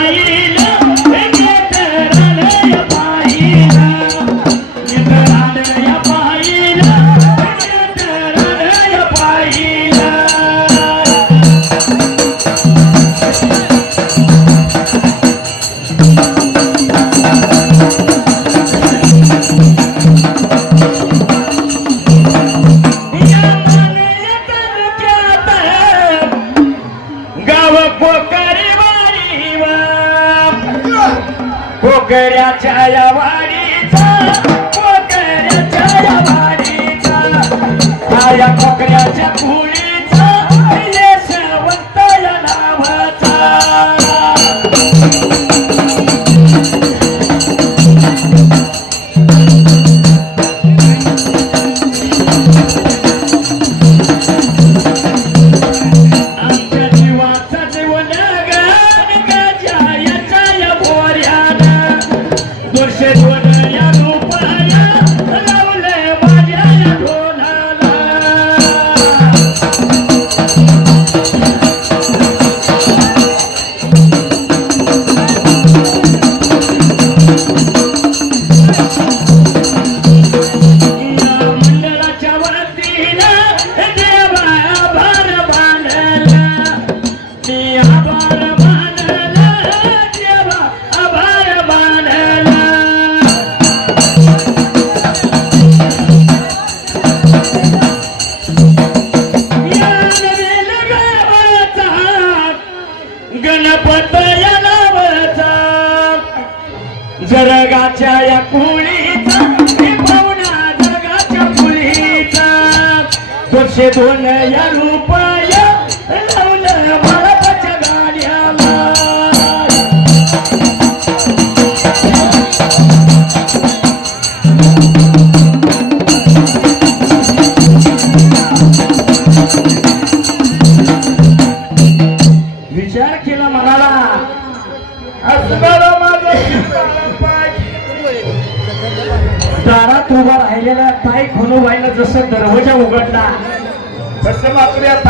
पाहिलं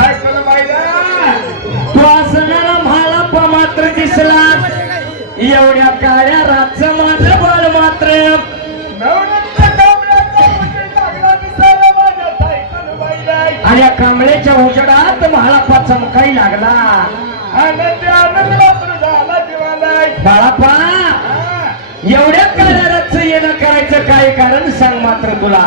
काय केलं पाहिजे तो असणारा म्हाळाप्पा मात्र दिसला. एवढ्या काळ्या रातचं माझं बाळ मात्र. आणि या कांबळेच्या उजेडात म्हाळाप्पा चमकाई लागला. हा. एवढ्या काळ्या रातचं येणं करायचं काय कारण सांग मात्र तुला.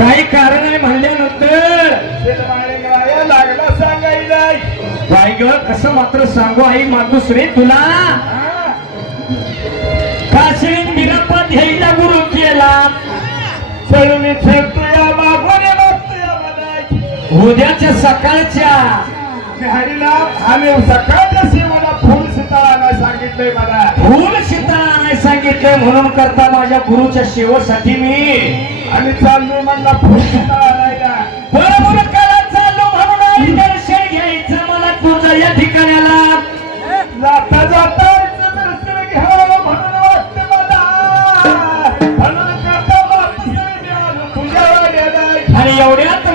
काही कारण आहे म्हणल्यानंतर लागला सांगायला ग कसं मात्र सांगू आई माणूस रे तुला? काशी निरापद घ्यायला गुरु केला चळून छळतो या मागोने उद्याच्या सकाळच्या. हरिला आम्ही सकाळच्या सेवाला फुल सांगितलंय मला फूल सीताला आणाय सांगितलंय म्हणून करता माझ्या गुरुच्या शेवसाठी मी. आम्ही म्हणला फुल सिताराला बरोबर करा चाललो म्हणून दर्शन घ्यायचं मला तुझं या ठिकाणाला जाता जाता दर्शन घ्यावं म्हणून वाटतं मला. म्हणून करता वापस मी आलो. तुझ्या वाड्याला. आणि एवढ्यात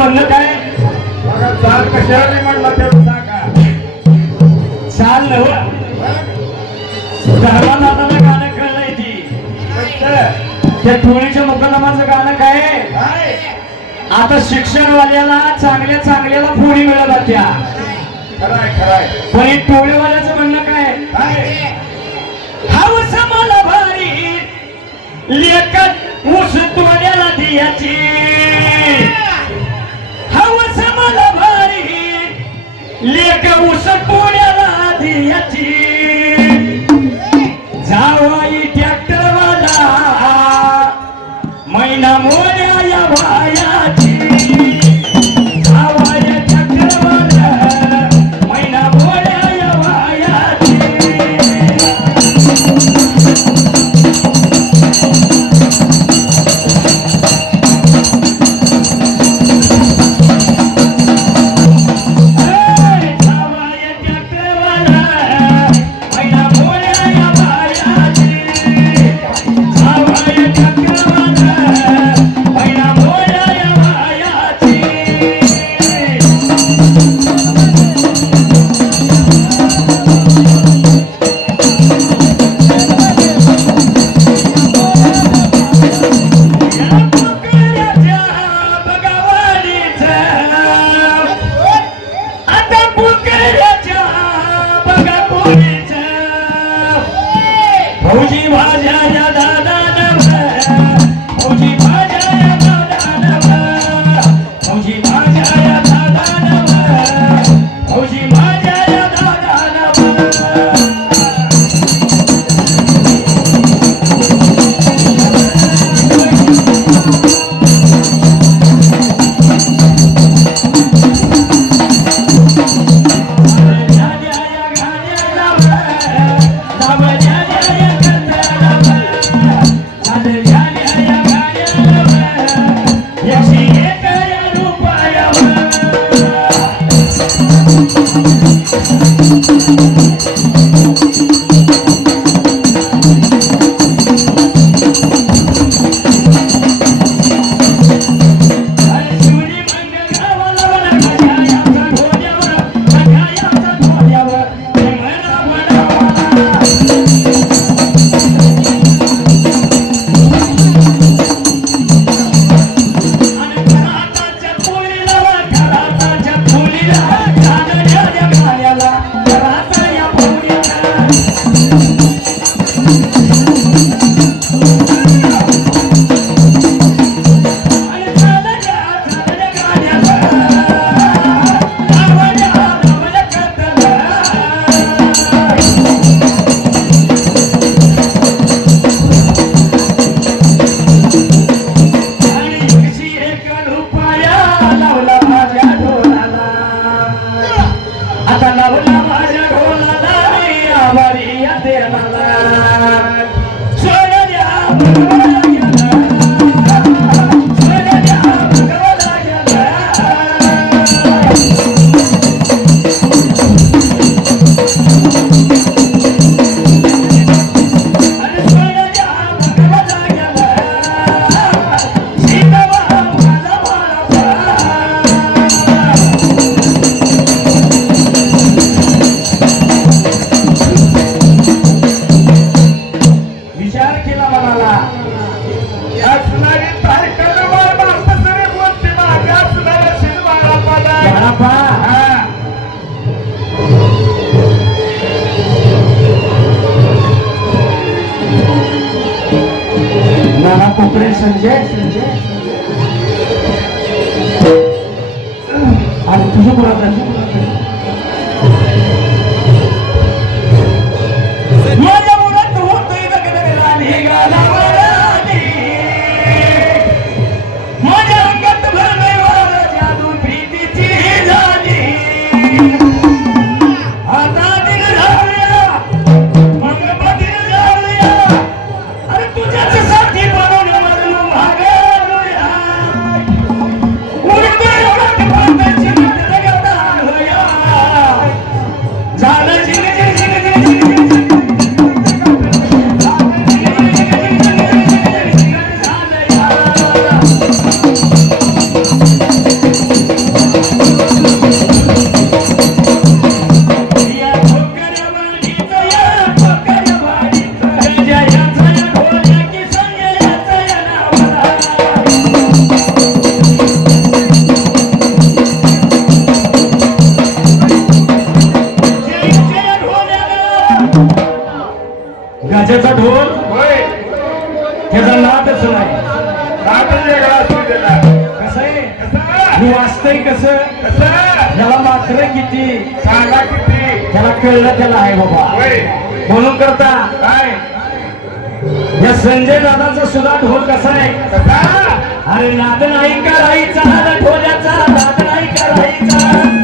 म्हणलं काय? चाल कशाने म्हणला ते चाल नव दहावा मुकदमाचं गाणं काय? आता शिक्षणवाल्याला चांगल्या चांगल्याला फोडी मिळत त्या. खराय खराय. पण कसं आहे? मी वाचतय कसं? कसं त्याला मात्र किती सांगा किती त्याला कळलं त्याला आहे बाबा म्हणून करता काय या संजय दादाचा सुद्धा ढोल कसा आहे अरे नाद नाही करायचा ढोल्याचा नाद नाही करायचा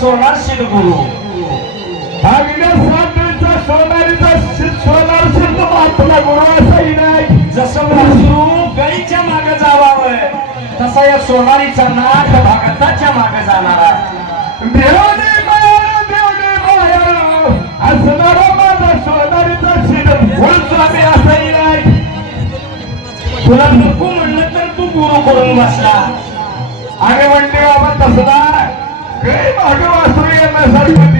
सोनार हा विनय स्वामीचा सोनारीचा सोनार सिद्ध महात्मा गुरु असाही नाही. जसं वासरू गाईच्या मागे जावावं तसा या सोनारीचा नाक भगताच्या मागे जाणारा. देवने माया देवने माया असणारा माझा सोनारीचा शिर फुल स्वामी असाही नाही. तुला नको म्हणलं तर तू गुरु करून बसला. अरे म्हणते बाबा तसला काही मागे वासरू येण्यासारखं देव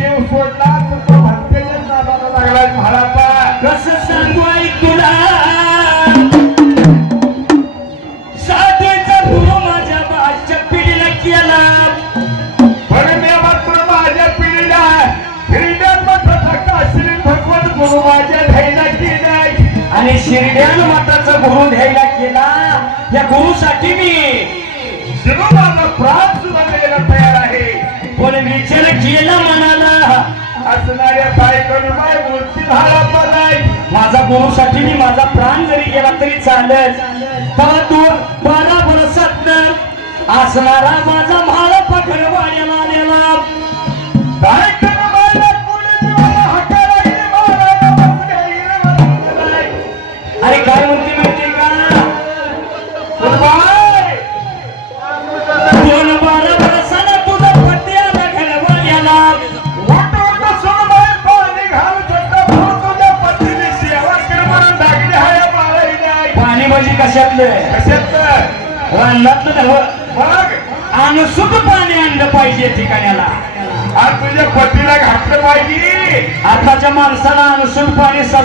तुझ्यासाठी मी माझा प्राण जरी गेला तरी चालेल. तेव्हा तू बारा वर्षात असणारा माझा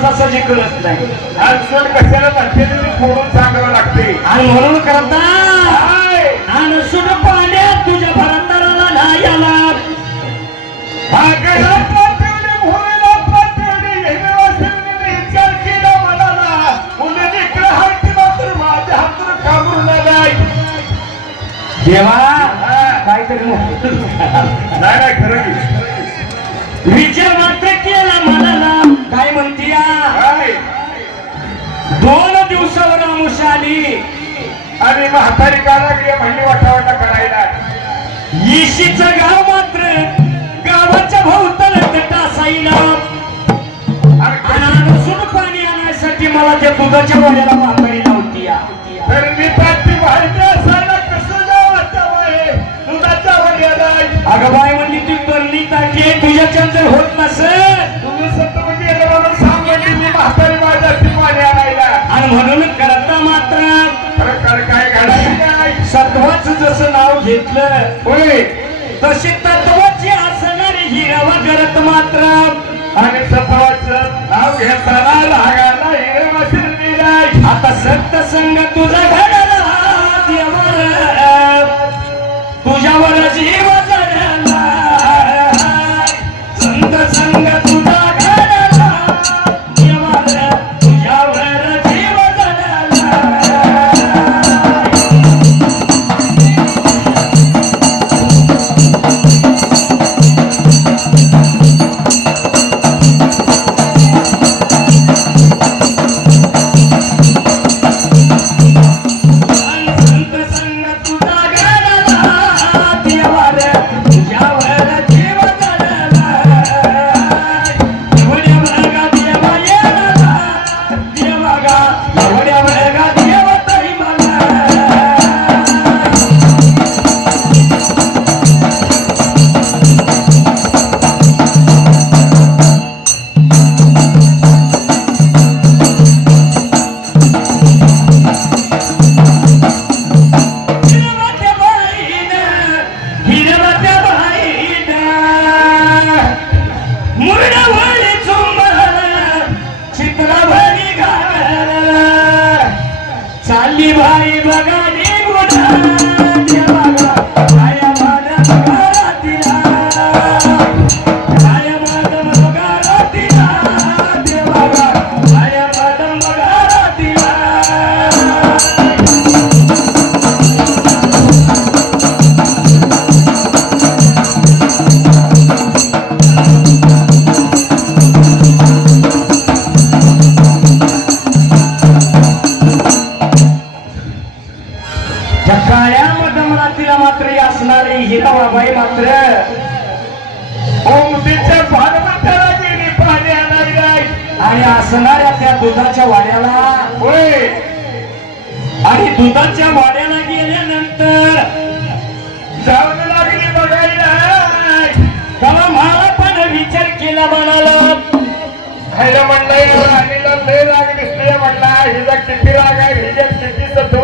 सहजासहजी कळत नाही. सोड कशाला लागते ते फोडून सांगावं लागते? आणि म्हणून करता. अनुसूत पाण्यात तुझ्या भरंदाराला नाही आला. देवा काहीतरी मोठं नाही नाही खरं की. विचार आली. आणि म्हातारी का लागली? भांडी वाटावाटा करायला. येशीचं गाव मात्र गावाच्या भोवताल पाणी आणण्यासाठी मला त्या दुधाच्या वाड्याला म्हातारी या. तर मी ती माहिती असायला कसं दुधाच्या वड्याला. अगं बाय म्हणली ती परली ताटी तुझ्या चंद्र होत नसेल. तुम्ही म्हणून सांगितली मी म्हातारी माझ्या ती आणि म्हणून करता मात्र खरं कर काय घडायचं सत्वाच जसं नाव घेतलं होय. तशी तत्वाची असणारी हिरवा करत मात्र. आणि सत्वाचं नाव घेताना रागाला हिरवा शिरली आता सत्य संग तुझा घडला देवर तुझ्यावर जीव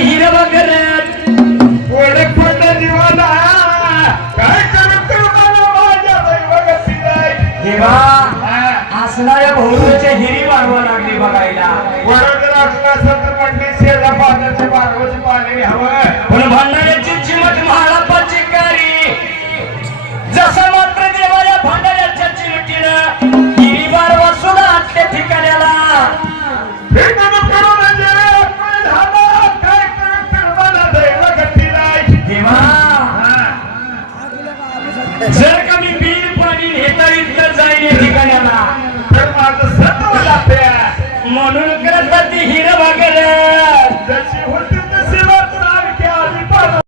हिरवा करत ओळख पडत जीवाला काय करत माझ्या देवा असणाऱ्या भोवऱ्याच्या हिरी वाढवा लागली बघायला. वडोदरा असला सत्र म्हटली शेजा पाण्याचे पारवचे पाणी हवं.